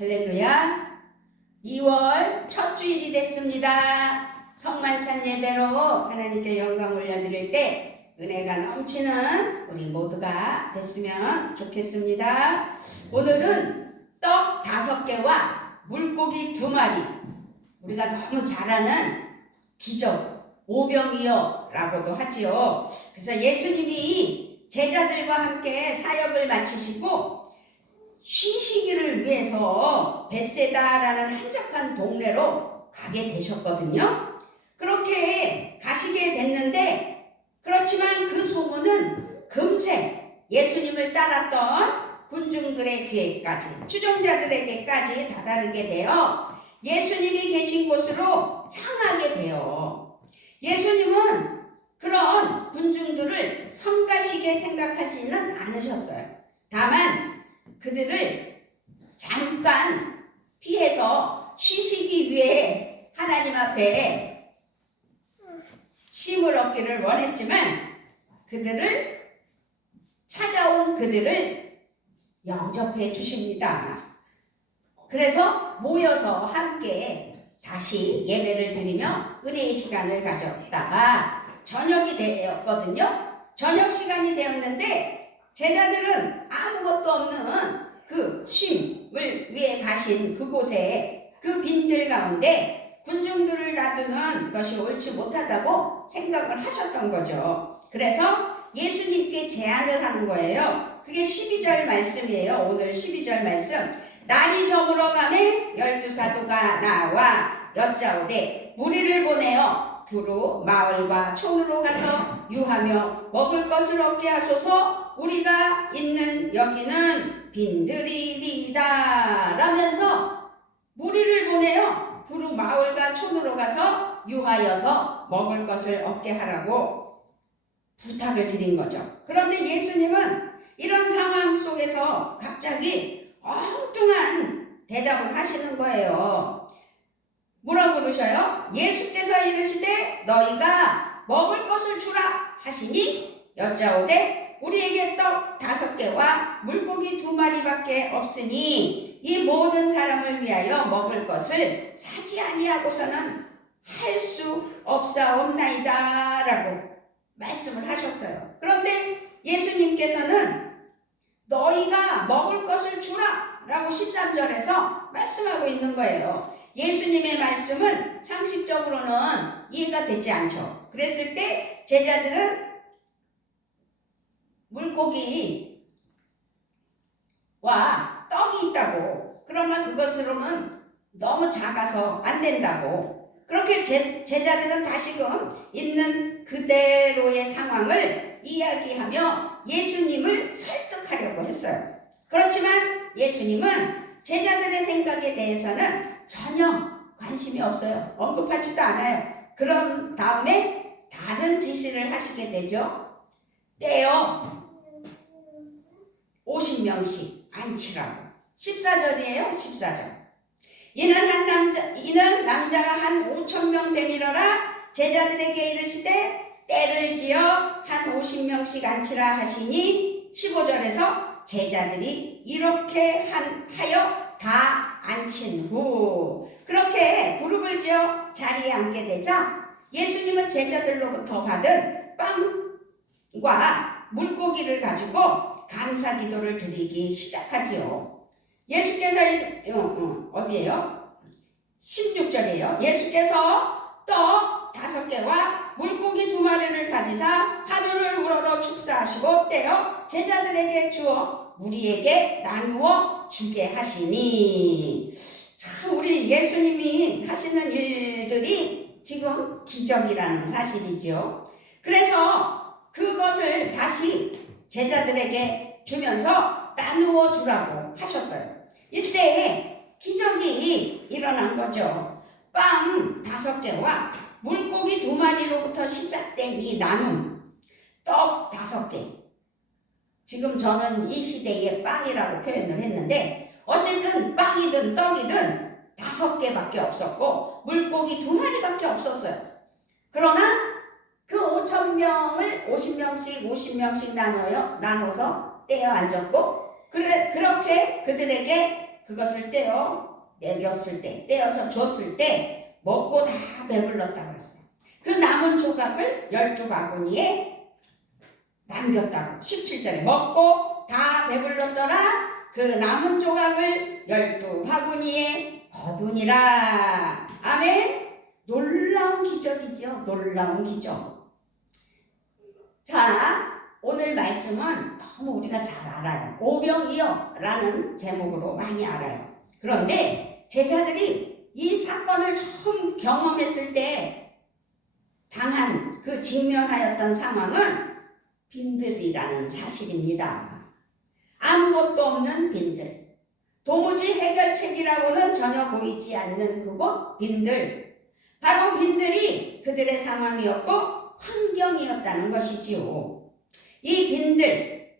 할렐루야. 2월 첫 주일이 됐습니다. 성만찬 예배로 하나님께 영광 올려드릴 때 은혜가 넘치는 우리 모두가 됐으면 좋겠습니다. 오늘은 떡 5개와 물고기 2마리, 우리가 너무 잘 아는 기적 오병이어 라고도 하지요. 그래서 예수님이 제자들과 함께 사역을 마치시고 쉬시기를 위해서 벳세다라는 한적한 동네로 가게 되셨거든요. 그렇게 가시게 됐는데, 그렇지만 그 소문은 금세 예수님을 따랐던 군중들의 귀에까지, 추종자들에게까지 다다르게 되어 예수님이 계신 곳으로 향하게 돼요. 예수님은 그런 군중들을 성가시게 생각하지는 않으셨어요. 다만 그들을 잠깐 피해서 쉬시기 위해 하나님 앞에 쉼을 얻기를 원했지만, 그들을 찾아온 그들을 영접해 주십니다. 그래서 모여서 함께 다시 예배를 드리며 은혜의 시간을 가졌다가 저녁이 되었거든요. 저녁 시간이 되었는데 제자들은 아무것도 없는 그 쉼을 위해 가신 그곳에 그 빈들 가운데 군중들을 놔두는 것이 옳지 못하다고 생각을 하셨던 거죠. 그래서 예수님께 제안을 하는 거예요. 그게 12절 말씀이에요. 오늘 12절 말씀. 날이 저물어 가매 12사도가 나와 여짜오되 무리를 보내어 두루 마을과 촌으로 가서 유하며 먹을 것을 얻게 하소서. 우리가 있는 여기는 빈들이리이다 라면서 무리를 보내어 두루 마을과 촌으로 가서 유하여서 먹을 것을 얻게 하라고 부탁을 드린 거죠. 그런데 예수님은 이런 상황 속에서 갑자기 엉뚱한 대답을 하시는 거예요. 뭐라고 그러셔요? 예수께서 이르시되 너희가 먹을 것을 주라 하시니 여짜오되 우리에게 떡 5개와 물고기 2마리밖에 없으니 이 모든 사람을 위하여 먹을 것을 사지 아니하고서는 할 수 없사옵나이다 라고 말씀을 하셨어요. 그런데 예수님께서는 너희가 먹을 것을 주라 라고 13절에서 말씀하고 있는 거예요. 예수님의 말씀은 상식적으로는 이해가 되지 않죠. 그랬을 때 제자들은 물고기와 떡이 있다고, 그러나 그것으로는 너무 작아서 안 된다고, 그렇게 제자들은 다시금 있는 그대로의 상황을 이야기하며 예수님을 설득하려고 했어요. 그렇지만 예수님은 제자들의 생각에 대해서는 전혀 관심이 없어요. 언급하지도 않아요. 그런 다음에 다른 지시를 하시게 되죠. 떼어 50명씩 안치라고. 14절이에요. 14절. 이는 남자가 한 5,000명 되밀어라 제자들에게 이르시되 때를 지어 한 50명씩 안치라 하시니 15절에서 제자들이 이렇게 하여 다 앉힌 후 그렇게 그룹을 지어 자리에 앉게 되자 예수님은 제자들로부터 받은 빵과 물고기를 가지고 감사 기도를 드리기 시작하지요. 예수께서 어디에요? 16절이에요. 예수께서 떡 5개와 물고기 2마리를 가지사 하늘을 우러러 축사하시고 떼어 제자들에게 주어 무리에게 나누어 주게 하시니. 참 우리 예수님이 하시는 일들이 지금 기적이라는 사실이죠. 그래서 그것을 다시 제자들에게 주면서 나누어 주라고 하셨어요. 이때 기적이 일어난 거죠. 빵 5개와 물고기 2마리로부터 시작된 이 나눔, 떡 5개. 지금 저는 이 시대의 빵이라고 표현을 했는데 어쨌든 빵이든 떡이든 5개밖에 없었고 물고기 2마리밖에 없었어요. 그러나 그 5,000명을 50명씩 나눠서 떼어 앉았고 그렇게 그들에게 그것을 떼어서 줬을 때 먹고 다 배불렀다고 했어요. 그 남은 조각을 12바구니에 남겼다고 17절에 먹고 다 배불렀더라. 그 남은 조각을 12바구니에 거두니라. 아멘. 놀라운 기적이죠. 놀라운 기적. 자, 오늘 말씀은 너무 우리가 잘 알아요. 오병이어라는 제목으로 많이 알아요. 그런데 제자들이 이 사건을 처음 경험했을 때 당한 그 직면하였던 상황은 빈들이라는 사실입니다. 아무것도 없는 빈들. 도무지 해결책이라고는 전혀 보이지 않는 그곳 빈들. 바로 빈들이 그들의 상황이었고 환경이었다는 것이지요. 이 빈들,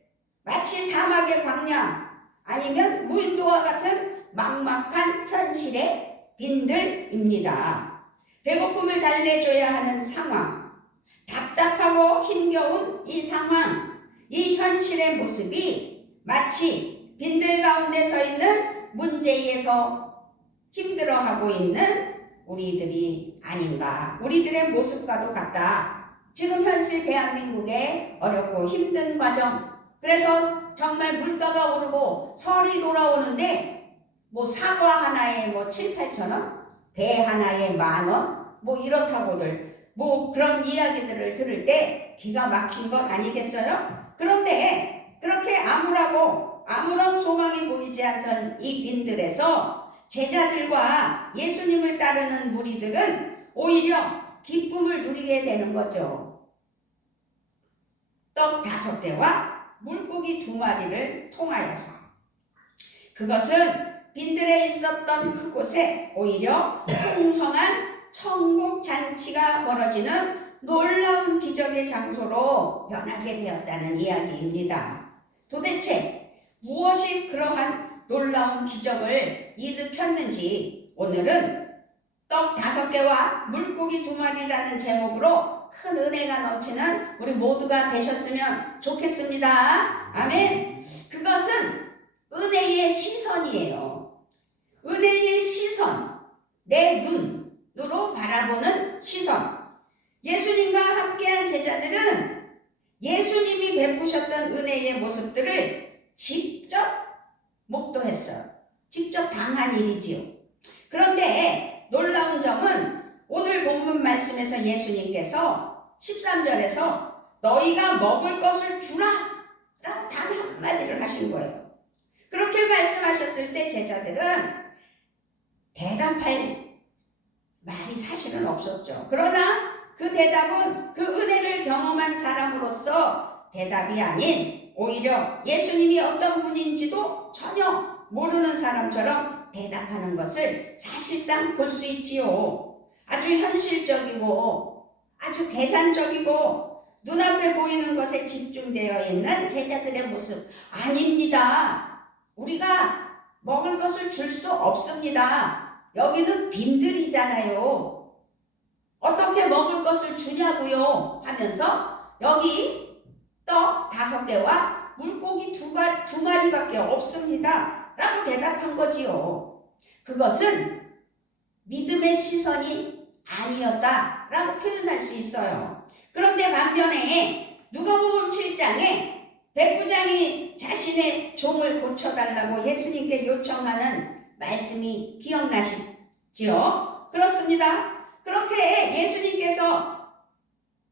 마치 사막의 광야 아니면 무인도와 같은 막막한 현실의 빈들입니다. 배고픔을 달래줘야 하는 상황, 답답하고 힘겨운 이 상황, 이 현실의 모습이 마치 빈들 가운데 서 있는 문제에서 힘들어하고 있는 우리들이 아닌가, 우리들의 모습과도 같다. 지금 현실 대한민국의 어렵고 힘든 과정, 그래서 정말 물가가 오르고 설이 돌아오는데 뭐 사과 하나에 뭐 7, 8천 원, 배 하나에 10,000원, 뭐 이렇다고들 뭐 그런 이야기들을 들을 때 기가 막힌 것 아니겠어요? 그런데 그렇게 암울하고 아무런 소망이 보이지 않던 이 빈들에서 제자들과 예수님을 따르는 무리들은 오히려 기쁨을 누리게 되는 거죠. 떡 5개와 물고기 2마리를 통하여서. 그것은 빈들에 있었던 그곳에 오히려 풍성한 천국 잔치가 벌어지는 놀라운 기적의 장소로 변하게 되었다는 이야기입니다. 도대체 무엇이 그러한 놀라운 기적을 일으켰는지 오늘은 떡 5개와 물고기 2마리라는 제목으로 큰 은혜가 넘치는 우리 모두가 되셨으면 좋겠습니다. 아멘. 그것은 은혜의 시선이에요. 은혜의 시선, 내 눈으로 바라보는 시선. 예수님과 함께한 제자들은 예수님이 베푸셨던 은혜의 모습들을 직접 목도했어요. 직접 당한 일이지요. 그런데 놀라운 점은 오늘 본문 말씀에서 예수님께서 13절에서 너희가 먹을 것을 주라 라고 단 한마디를 하신 거예요. 그렇게 말씀하셨을 때 제자들은 대답할 말이 사실은 없었죠. 그러나 그 대답은 그 은혜를 경험한 사람으로서 대답이 아닌 오히려 예수님이 어떤 분인지도 전혀 모르는 사람처럼 대답하는 것을 사실상 볼 수 있지요. 아주 현실적이고 아주 계산적이고 눈앞에 보이는 것에 집중되어 있는 제자들의 모습. 아닙니다. 우리가 먹을 것을 줄 수 없습니다. 여기는 빈들이잖아요. 어떻게 먹을 것을 주냐고요 하면서 여기 떡 5개와 물고기 2마리밖에 없습니다 라고 대답한 거지요. 그것은 믿음의 시선이 아니었다 라고 표현할 수 있어요. 그런데 반면에 누가복음 7장에 백부장이 자신의 종을 고쳐달라고 예수님께 요청하는 말씀이 기억나시지요? 그렇습니다. 그렇게 예수님께서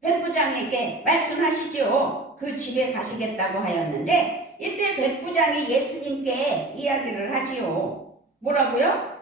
백부장에게 말씀하시지요. 그 집에 가시겠다고 하였는데 이때 백부장이 예수님께 이야기를 하지요. 뭐라고요?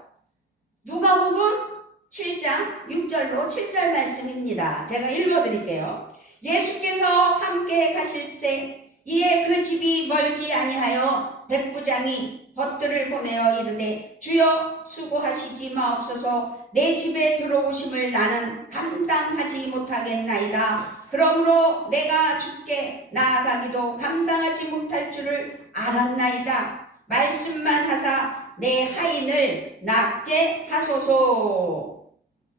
누가복음 7장 6절로 7절 말씀입니다. 제가 읽어드릴게요. 예수께서 함께 가실새 이에 그 집이 멀지 아니하여 백부장이 벗들을 보내어 이르되 주여 수고하시지 마옵소서 내 집에 들어오심을 나는 감당하지 못하겠나이다. 그러므로 내가 주께 나아가기도 감당하지 못할 줄을 알았나이다. 말씀만 하사 내 하인을 낫게 하소서.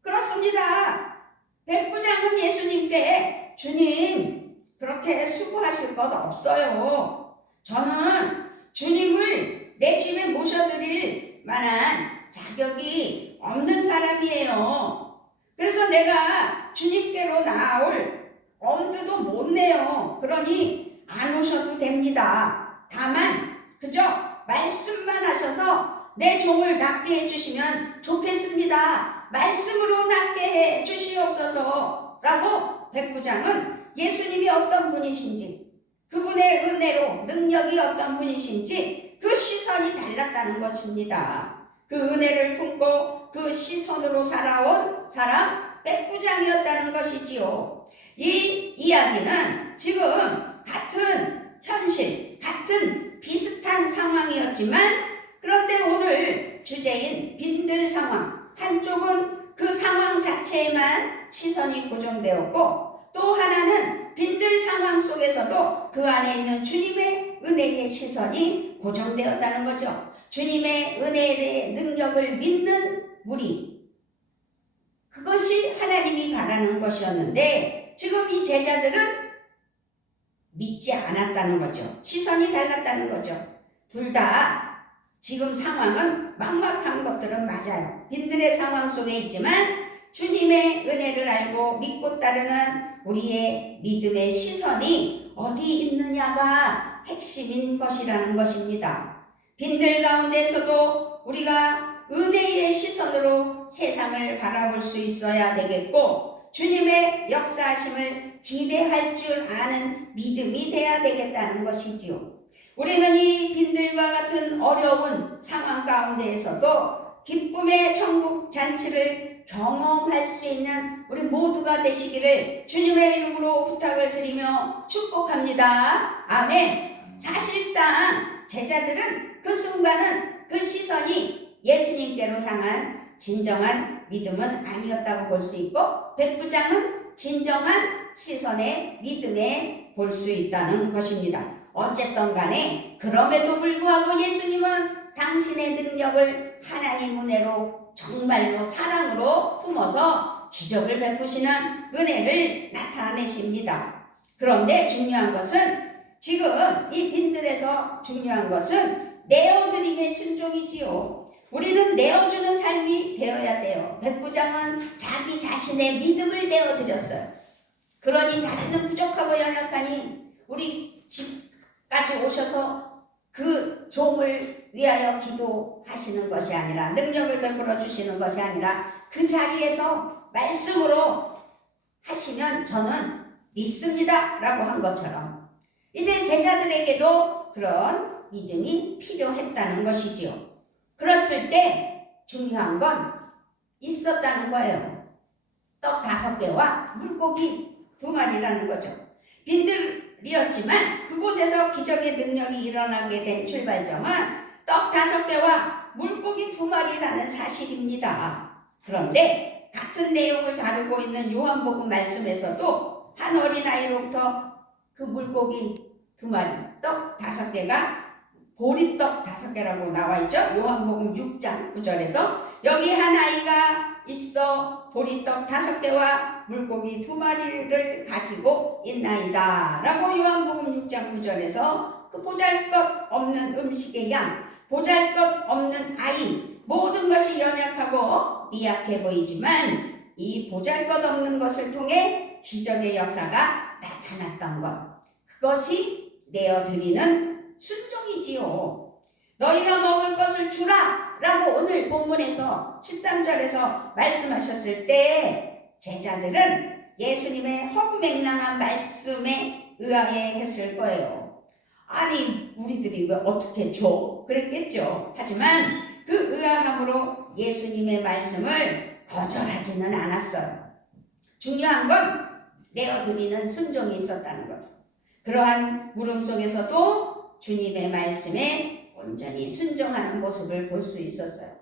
그렇습니다. 백부장은 예수님께 주님 그렇게 수고하실 것 없어요. 저는 주님을 내 집에 모셔드릴 만한 자격이 없는 사람이에요. 그래서 내가 주님께로 나아올 엄두도 못 내요. 그러니 안 오셔도 됩니다. 다만 그저 말씀만 하셔서 내 종을 낫게 해주시면 좋겠습니다. 말씀으로 낫게 해 주시옵소서 라고 백부장은 예수님이 어떤 분이신지, 그분의 은혜로 능력이 어떤 분이신지 그 시선이 달랐다는 것입니다. 그 은혜를 품고 그 시선으로 살아온 사람 백부장이었다는 것이지요. 이 이야기는 지금 같은 현실, 같은 비슷한 상황이었지만, 그런데 오늘 주제인 빈들 상황, 한쪽은 그 상황 자체에만 시선이 고정되었고, 또 하나는 빈들 상황 속에서도 그 안에 있는 주님의 은혜의 시선이 고정되었다는 거죠. 주님의 은혜의 능력을 믿는 무리, 그것이 하나님이 바라는 것이었는데 지금 이 제자들은 믿지 않았다는 거죠. 시선이 달랐다는 거죠. 둘 다 지금 상황은 막막한 것들은 맞아요. 빈들의 상황 속에 있지만 주님의 은혜를 알고 믿고 따르는 우리의 믿음의 시선이 어디 있느냐가 핵심인 것이라는 것입니다. 빈들 가운데서도 우리가 은혜의 시선으로 세상을 바라볼 수 있어야 되겠고, 주님의 역사하심을 기대할 줄 아는 믿음이 돼야 되겠다는 것이지요. 우리는 이 빈들과 같은 어려운 상황 가운데에서도 기쁨의 천국 잔치를 경험할 수 있는 우리 모두가 되시기를 주님의 이름으로 부탁을 드리며 축복합니다. 아멘. 사실상 제자들은 그 순간은 그 시선이 예수님께로 향한 진정한 믿음은 아니었다고 볼 수 있고, 백부장은 진정한 시선의 믿음에 볼 수 있다는 것입니다. 어쨌든 간에 그럼에도 불구하고 예수님은 당신의 능력을 하나님 은혜로 정말로 사랑으로 품어서 기적을 베푸시는 은혜를 나타내십니다. 그런데 중요한 것은, 지금 이 빈들에서 중요한 것은 내어드림의 순종이지요. 우리는 내어주는 삶이 되어야 돼요. 백부장은 자기 자신의 믿음을 내어드렸어요. 그러니 자기는 부족하고 연약하니 우리 집까지 오셔서 그 종을 위하여 기도하시는 것이 아니라, 능력을 베풀어 주시는 것이 아니라 그 자리에서 말씀으로 하시면 저는 믿습니다 라고 한 것처럼 이제 제자들에게도 그런 믿음이 필요했다는 것이지요. 그랬을 때 중요한 건 있었다는 거예요. 떡 5개와 물고기 2마리라는 거죠. 빈들이었지만 그곳에서 기적의 능력이 일어나게 된 출발점은 떡 5개와 물고기 2마리라는 사실입니다. 그런데 같은 내용을 다루고 있는 요한복음 말씀에서도 한 어린아이로부터 그 물고기 2마리, 떡 5개가 보리떡 5개라고 나와 있죠. 요한복음 6장 9절에서 여기 한 아이가 있어 보리떡 5개와 물고기 2마리를 가지고 있나이다 라고 요한복음 6장 9절에서 그 보잘것없는 음식의 양, 보잘것없는 아이, 모든 것이 연약하고 미약해 보이지만 이 보잘것없는 것을 통해 기적의 역사가 나타났던 것, 그것이 내어드리는 순종이지요. 너희가 먹을 것을 주라 라고 오늘 본문에서 13절에서 말씀하셨을 때 제자들은 예수님의 허무맹랑한 말씀에 의하게 했을 거예요. 아니 우리들이 왜 어떻게 줘? 그랬겠죠. 하지만 그 의아함으로 예수님의 말씀을 거절하지는 않았어요. 중요한 건 내어드리는 순종이 있었다는 거죠. 그러한 물음 속에서도 주님의 말씀에 온전히 순종하는 모습을 볼 수 있었어요.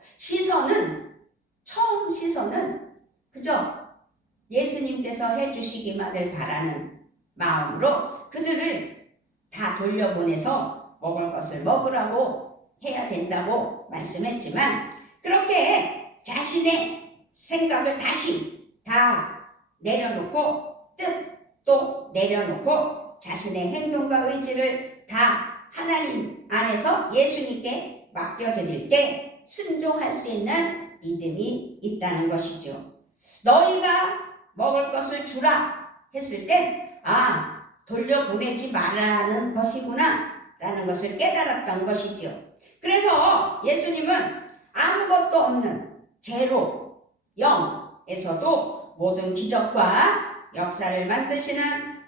처음 시선은 그저 예수님께서 해주시기만을 바라는 마음으로 그들을 다 돌려보내서 먹을 것을 먹으라고 해야 된다고 말씀했지만, 그렇게 자신의 생각을 다시 다 내려놓고, 뜻도 내려놓고 자신의 행동과 의지를 다 하나님 안에서 예수님께 맡겨드릴 때 순종할 수 있는 믿음이 있다는 것이죠. 너희가 먹을 것을 주라 했을 때 돌려보내지 말라는 것이구나 라는 것을 깨달았던 것이죠. 그래서 예수님은 아무것도 없는 제로, 0에서도 모든 기적과 역사를 만드시는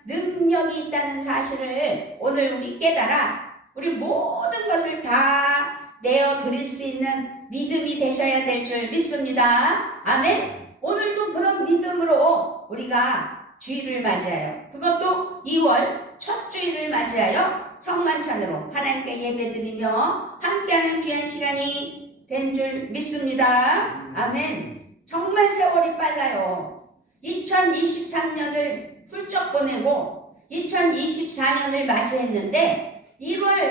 능력이 있다는 사실을 오늘 우리 깨달아 우리 모든 것을 다 내어드릴 수 있는 믿음이 되셔야 될 줄 믿습니다. 아멘. 오늘도 그런 믿음으로 우리가 주일을 맞이하여, 그것도 2월 첫 주일을 맞이하여 성만찬으로 하나님께 예배드리며 함께하는 귀한 시간이 된 줄 믿습니다. 아멘. 정말 세월이 빨라요. 2023년을 훌쩍 보내고 2024년을 맞이했는데 1월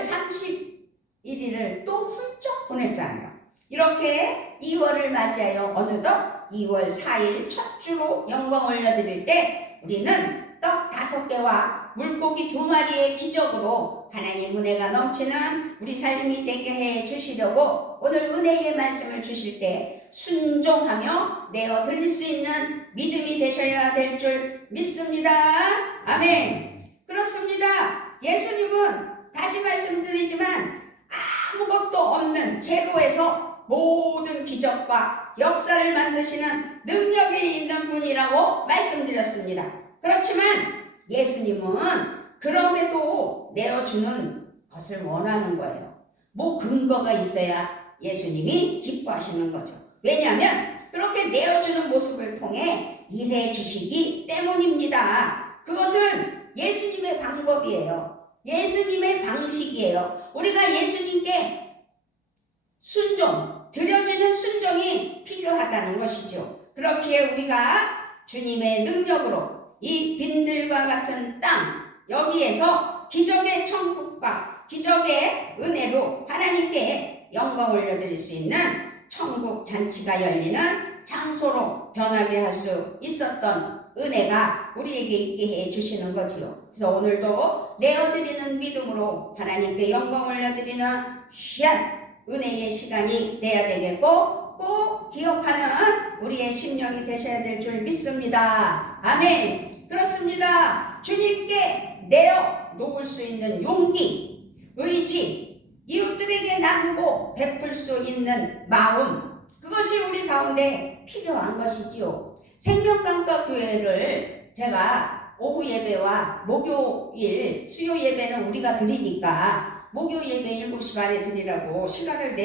31일을 또 훌쩍 보냈잖아요. 이렇게 2월을 맞이하여 어느덧 2월 4일 첫 주로 영광 올려드릴 때 우리는 떡 5개와 물고기 2마리의 기적으로 하나님 은혜가 넘치는 우리 삶이 되게 해 주시려고 오늘 은혜의 말씀을 주실 때 순종하며 내어 드릴 수 있는 믿음이 되셔야 될 줄 믿습니다. 아멘. 그렇습니다. 예수님은 다시 말씀드리지만 아무것도 없는 제로에서 모든 기적과 역사를 만드시는 능력이 있는 분이라고 말씀드렸습니다. 그렇지만 예수님은 그럼에도 내어주는 것을 원하는 거예요. 뭐 근거가 있어야 예수님이 기뻐하시는 거죠. 왜냐하면 그렇게 내어주는 모습을 통해 일해 주시기 때문입니다. 그것은 예수님의 방법이에요. 예수님의 방식이에요. 우리가 예수님께 드려지는 순종이 필요하다는 것이죠. 그렇기에 우리가 주님의 능력으로 이 빈들과 같은 땅, 여기에서 기적의 천국과 기적의 은혜로 하나님께 영광 올려드릴 수 있는 천국 잔치가 열리는 장소로 변하게 할 수 있었던 은혜가 우리에게 있게 해 주시는 거지요. 그래서 오늘도 내어드리는 믿음으로 하나님께 영광 올려드리는 귀한 은혜의 시간이 돼야 되겠고 꼭 기억하는 우리의 심령이 되셔야 될 줄 믿습니다. 아멘. 그렇습니다. 주님께 내어 놓을 수 있는 용기, 의지, 이웃들에게 나누고 베풀 수 있는 마음, 그것이 우리 가운데 필요한 것이지요. 생명강가 교회를 제가 오후 예배와 목요일 수요 예배는 우리가 드리니까 목요 예배 7시 반에 드리라고 시간을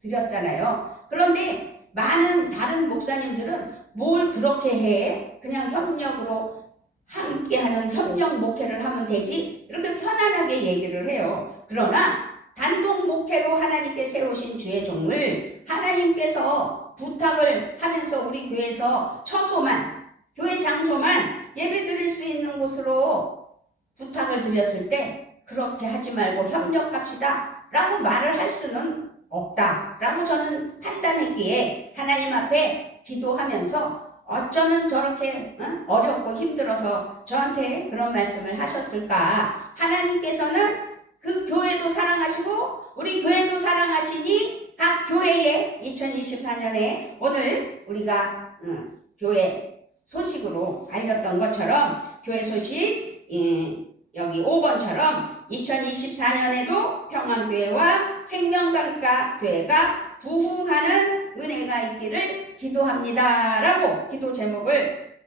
드렸잖아요. 그런데 많은 다른 목사님들은 뭘 그렇게 해? 그냥 협력으로 함께하는 협력 목회를 하면 되지? 이렇게 편안하게 얘기를 해요. 그러나 단독 목회로 하나님께 세우신 주의 종을 하나님께서 부탁을 하면서 우리 교회에서 처소만, 교회 장소만 예배 드릴 수 있는 곳으로 부탁을 드렸을 때 그렇게 하지 말고 협력합시다 라고 말을 할 수는 없다 라고 저는 판단했기에 하나님 앞에 기도하면서 어쩌면 저렇게 어렵고 힘들어서 저한테 그런 말씀을 하셨을까. 하나님께서는 그 교회도 사랑하시고 우리 교회도 사랑하시니 각 교회에 2024년에 오늘 우리가 교회 소식으로 알렸던 것처럼 교회 소식 여기 5번처럼 2024년에도 평안교회와 생명강가 교회가 부흥하는 은혜가 있기를 기도합니다 라고 기도 제목을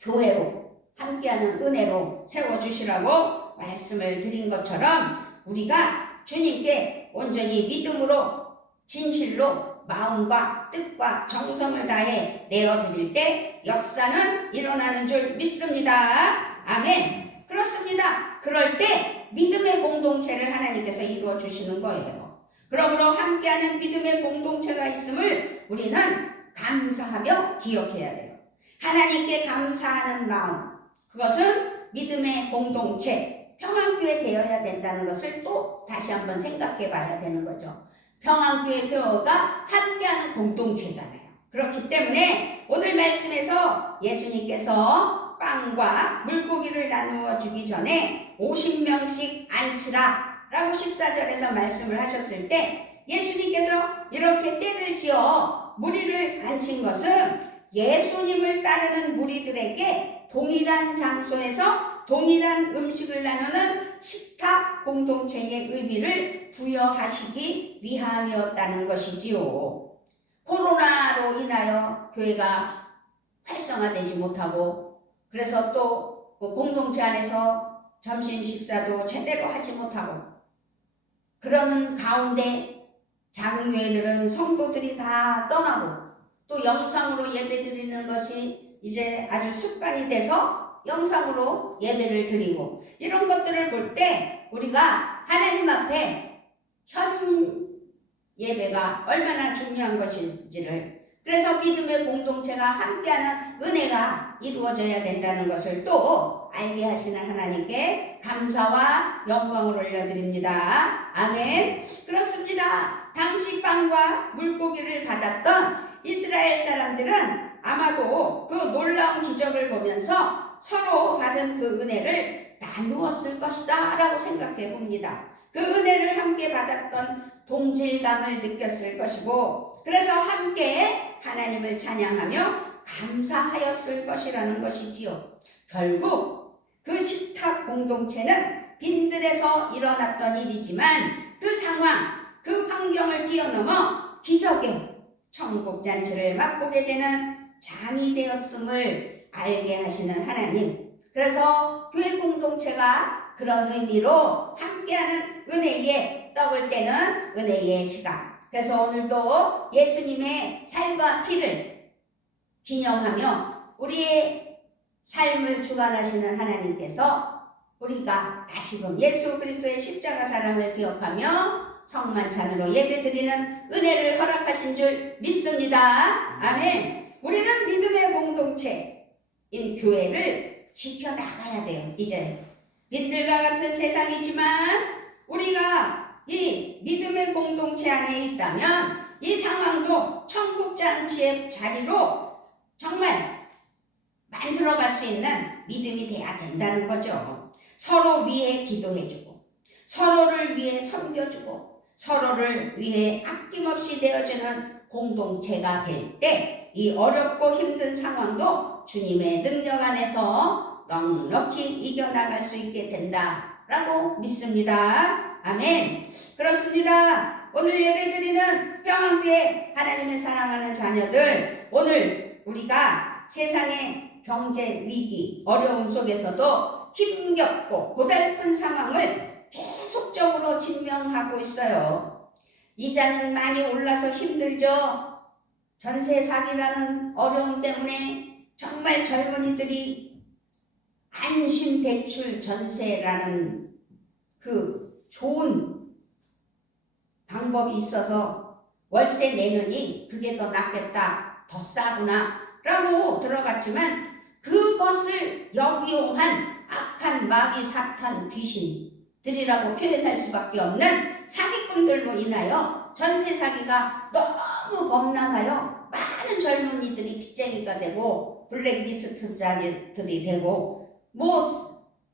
교회로 함께하는 은혜로 세워주시라고 말씀을 드린 것처럼 우리가 주님께 온전히 믿음으로 진실로 마음과 뜻과 정성을 다해 내어드릴 때 역사는 일어나는 줄 믿습니다. 아멘. 그렇습니다. 그럴 때 믿음의 공동체를 하나님께서 이루어 주시는 거예요. 그러므로 함께하는 믿음의 공동체가 있음을 우리는 감사하며 기억해야 돼요. 하나님께 감사하는 마음, 그것은 믿음의 공동체, 평안교회 되어야 된다는 것을 또 다시 한번 생각해 봐야 되는 거죠. 평안교회 표어가 함께하는 공동체잖아요. 그렇기 때문에 오늘 말씀에서 예수님께서 빵과 물고기를 나누어 주기 전에 50명씩 앉히라 라고 14절에서 말씀을 하셨을 때 예수님께서 이렇게 때를 지어 무리를 앉힌 것은 예수님을 따르는 무리들에게 동일한 장소에서 동일한 음식을 나누는 식탁 공동체의 의미를 부여하시기 위함이었다는 것이지요. 코로나로 인하여 교회가 활성화되지 못하고, 그래서 또 공동체 안에서 점심 식사도 제대로 하지 못하고, 그러는 가운데 작은 교회들은 성도들이 다 떠나고, 또 영상으로 예배 드리는 것이 이제 아주 습관이 돼서 영상으로 예배를 드리고, 이런 것들을 볼 때 우리가 하나님 앞에 현 예배가 얼마나 중요한 것인지를, 그래서 믿음의 공동체가 함께하는 은혜가 이루어져야 된다는 것을 또 알게 하시는 하나님께 감사와 영광을 올려드립니다. 아멘. 그렇습니다. 당시 빵과 물고기를 받았던 이스라엘 사람들은 아마도 그 놀라운 기적을 보면서 서로 받은 그 은혜를 나누었을 것이다 라고 생각해 봅니다. 그 은혜를 함께 받았던 동질감을 느꼈을 것이고, 그래서 함께 하나님을 찬양하며 감사하였을 것이라는 것이지요. 결국 그 식탁 공동체는 빈들에서 일어났던 일이지만 그 상황, 그 환경을 뛰어넘어 기적의 천국잔치를 맛보게 되는 장이 되었음을 알게 하시는 하나님. 그래서 교회 공동체가 그런 의미로 함께하는 은혜의 떡을 떼는 은혜의 시간. 그래서 오늘도 예수님의 살과 피를 기념하며 우리의 삶을 주관하시는 하나님께서 우리가 다시금 예수 그리스도의 십자가 사랑을 기억하며 성만찬으로 예배드리는 은혜를 허락하신 줄 믿습니다. 아멘. 우리는 믿음의 공동체인 교회를 지켜나가야 돼요. 이제 빈들과 같은 세상이지만 우리가 이 믿음의 공동체 안에 있다면 이 상황도 천국잔치의 자리로 정말 만들어갈 수 있는 믿음이 돼야 된다는 거죠. 서로 위해 기도해주고, 서로를 위해 섬겨주고, 서로를 위해 아낌없이 내어주는 공동체가 될 때 이 어렵고 힘든 상황도 주님의 능력 안에서 넉넉히 이겨나갈 수 있게 된다라고 믿습니다. 아멘. 그렇습니다. 오늘 예배드리는 평안교회 하나님의 사랑하는 자녀들, 오늘 우리가 세상의 경제 위기, 어려움 속에서도 힘겹고 고달픈 상황을 계속적으로 직면하고 있어요. 이자는 많이 올라서 힘들죠. 전세 사기라는 어려움 때문에 정말 젊은이들이 안심 대출 전세라는 그 좋은 방법이 있어서 월세 내느니 그게 더 낫겠다, 더 싸구나 라고 들어갔지만 그것을 역이용한 악한 마귀 사탄 귀신들이라고 표현할 수밖에 없는 사기꾼들로 인하여 전세 사기가 너무 범람하여 많은 젊은이들이 빚쟁이가 되고 블랙리스트자들이 되고,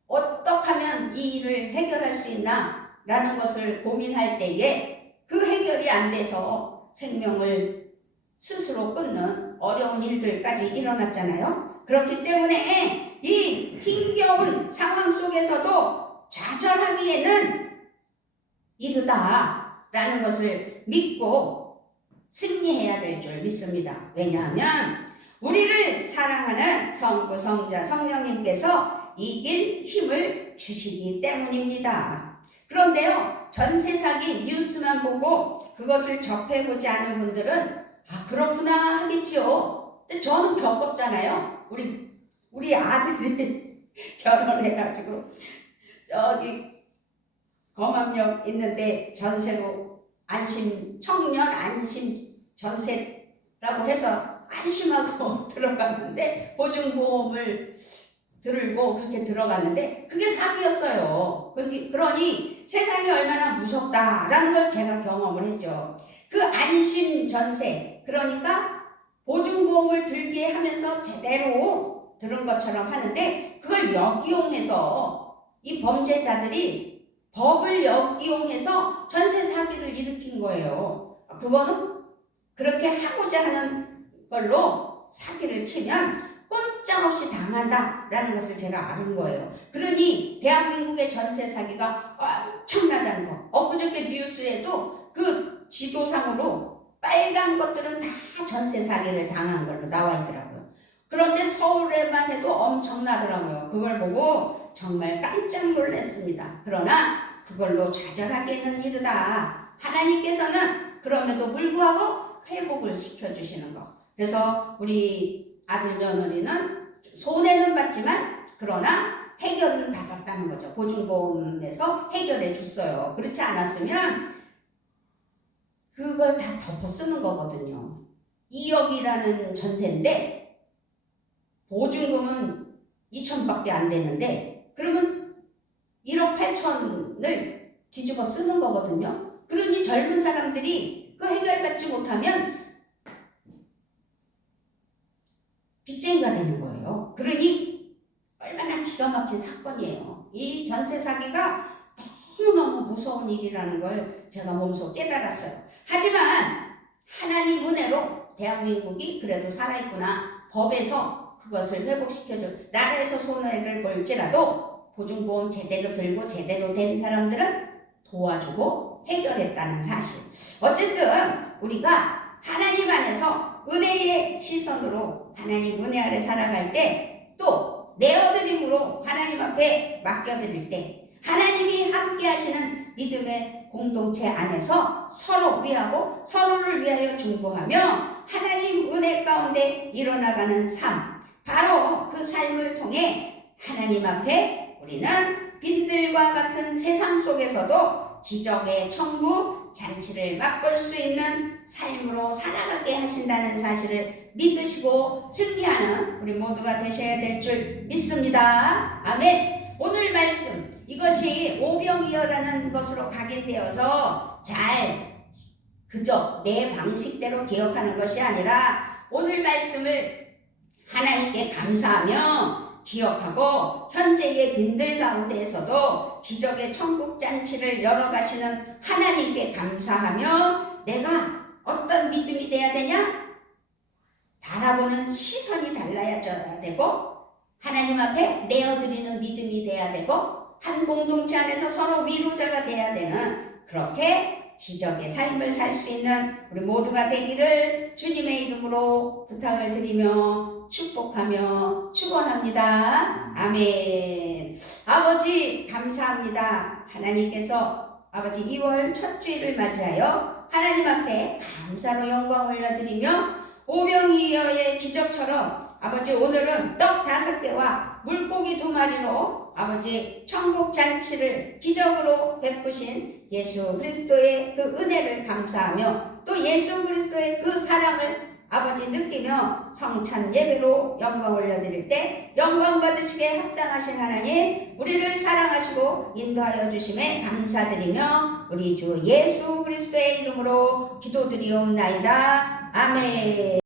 어떻게 하면 이 일을 해결할 수 있나 라는 것을 고민할 때에 그 해결이 안 돼서 생명을 스스로 끊는 어려운 일들까지 일어났잖아요. 그렇기 때문에 이 힘겨운 상황 속에서도 좌절하기에는 이르다라는 것을 믿고 승리해야 될 줄 믿습니다. 왜냐하면 우리를 사랑하는 성부, 성자, 성령님께서 이길 힘을 주시기 때문입니다. 그런데요, 전세 사기 뉴스만 보고 그것을 접해보지 않은 분들은 그렇구나 하겠지요. 근데 저는 겪었잖아요. 우리 아들이 결혼해가지고 저기 검암역 있는데 전세로 청년 안심 전세라고 해서 안심하고 들어갔는데, 보증보험을 들고 그렇게 들어갔는데 그게 사기였어요. 그러니 세상이 얼마나 무섭다라는 걸 제가 경험을 했죠. 그 안심 전세, 그러니까 보증보험을 들게 하면서 제대로 들은 것처럼 하는데 그걸 역이용해서 이 범죄자들이 법을 역이용해서 전세 사기를 일으킨 거예요. 그거는 그렇게 하고자 하는 걸로 사기를 치면 꼼짝없이 당한다라는 것을 제가 아는 거예요. 그러니 대한민국의 전세 사기가 엄청나다는 거. 엊그저께 뉴스에도 그 지도상으로 빨간 것들은 다 전세 사기를 당한 걸로 나와 있더라고요. 그런데 서울에만 해도 엄청나더라고요. 그걸 보고 정말 깜짝 놀랐습니다. 그러나 그걸로 좌절하기는 이르다. 하나님께서는 그럼에도 불구하고 회복을 시켜주시는 거. 그래서 우리 아들 며느리는 손해는 봤지만 그러나 해결을 받았다는 거죠. 보증보험에서 해결해 줬어요. 그렇지 않았으면 그걸 다 덮어 쓰는 거거든요. 2억이라는 전세인데 보증금은 2천밖에 안 되는데 그러면 1억 8천을 뒤집어 쓰는 거거든요. 그러니 젊은 사람들이 그 해결받지 못하면 빚쟁이가 되는 거예요. 그러니 얼마나 기가 막힌 사건이에요. 이 전세 사기가 너무너무 무서운 일이라는 걸 제가 몸소 깨달았어요. 하지만 하나님 은혜로 대한민국이 그래도 살아있구나. 법에서 그것을 회복시켜줘. 나라에서 손해를 볼지라도 보증보험 제대로 들고 제대로 된 사람들은 도와주고 해결했다는 사실. 어쨌든 우리가 하나님 안에서 은혜의 시선으로 하나님 은혜 아래 살아갈 때 또 내어드림으로 하나님 앞에 맡겨드릴 때 하나님이 함께 하시는 믿음의 공동체 안에서 서로 위하고 서로를 위하여 중보하며 하나님 은혜 가운데 일어나가는 삶, 바로 그 삶을 통해 하나님 앞에 우리는 빈들과 같은 세상 속에서도 기적의 천국 잔치를 맛볼 수 있는 삶으로 살아가게 하신다는 사실을 믿으시고 승리하는 우리 모두가 되셔야 될 줄 믿습니다. 아멘. 오늘 말씀, 이것이 오병이어라는 것으로 각인되어서 잘 그저 내 방식대로 기억하는 것이 아니라 오늘 말씀을 하나님께 감사하며 기억하고 현재의 빈들 가운데에서도 기적의 천국 잔치를 열어가시는 하나님께 감사하며 내가 어떤 믿음이 돼야 되냐? 바라보는 시선이 달라져야 되고 하나님 앞에 내어드리는 믿음이 돼야 되고 한 공동체 안에서 서로 위로자가 돼야 되는 그렇게 기적의 삶을 살 수 있는 우리 모두가 되기를 주님의 이름으로 부탁을 드리며 축복하며 축원합니다. 아멘. 아버지 감사합니다. 하나님께서 아버지 2월 첫 주일을 맞이하여 하나님 앞에 감사로 영광 올려드리며 오병이어의 기적처럼 아버지 오늘은 떡 5개와 물고기 2마리로 아버지 천국 잔치를 기적으로 베푸신 예수 그리스도의 그 은혜를 감사하며 또 예수 그리스도의 그 사랑을 아버지 느끼며 성찬 예배로 영광 올려드릴 때 영광 받으시기에 합당하신 하나님 우리를 사랑하시고 인도하여 주심에 감사드리며 우리 주 예수 그리스도의 이름으로 기도드리옵나이다. 아멘.